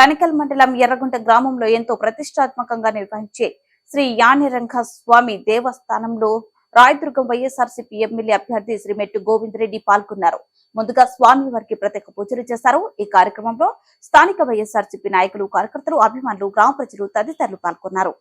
కనికల్ మండలం ఎర్రగుంట గ్రామంలో ఎంతో ప్రతిష్టాత్మకంగా నిర్వహించే శ్రీ యానిరంగ స్వామి దేవస్థానంలో రాయదుర్గం వైఎస్ఆర్సీపీ ఎమ్మెల్యే అభ్యర్థి శ్రీ మెట్టు గోవిందరెడ్డి పాల్గొన్నారు. ముందుగా స్వామి వారికి ప్రత్యేక పూజలు చేశారు. ఈ కార్యక్రమంలో స్థానిక వైఎస్ఆర్సీపీ నాయకులు, కార్యకర్తలు, అభిమానులు, గ్రామ ప్రజలు తదితరులు పాల్గొన్నారు.